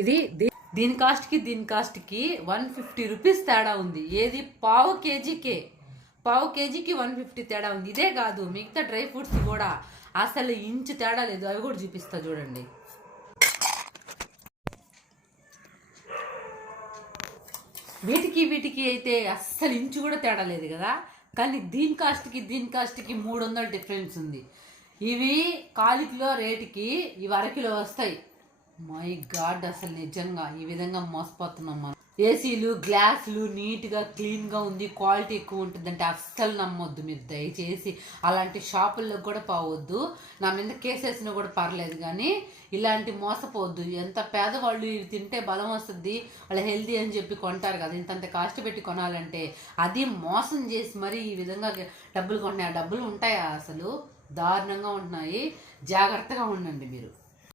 ఇది దీని కాస్ట్కి 150 రూపీస్ తేడా ఉంది. ఏది పావు కేజీకి 150 తేడా ఉంది. ఇదే కాదు, మిగతా డ్రై ఫ్రూట్స్ కూడా అసలు ఇంచు తేడా లేదు. అవి కూడా చూపిస్తా చూడండి. వీటికి అయితే అస్సలు ఇంచు కూడా తేడా లేదు కదా. కానీ దీని కాస్ట్కి 300 డిఫరెన్స్ ఉంది. ఇవి 1/4 కిలో రేటుకి ఇవి 1/2 కిలో వస్తాయి. మై గాడ్, అసలు నిజంగా ఈ విధంగా మోసపోతున్నాం మనం. ఏసీలు, గ్లాసులు నీట్గా క్లీన్గా ఉంది, క్వాలిటీ ఎక్కువ ఉంటుంది అంటే అస్సలు నమ్మొద్దు మీరు దయచేసి. అలాంటి షాపుల్లో కూడా పోవద్దు. నా మీద కేసేసినా కూడా పర్లేదు, కానీ ఇలాంటి మోసపోవద్దు. ఎంత పేదవాళ్ళు ఇవి తింటే బలం వస్తుంది, వాళ్ళు హెల్తీ అని చెప్పి కొంటారు కదా, ఇంతంత కాస్ట్ పెట్టి కొనాలంటే. అది మోసం చేసి మరి ఈ విధంగా డబ్బులు కొంటున్నాయి. ఆ డబ్బులు ఉంటాయా? అసలు దారుణంగా ఉంటున్నాయి. జాగ్రత్తగా ఉండండి మీరు.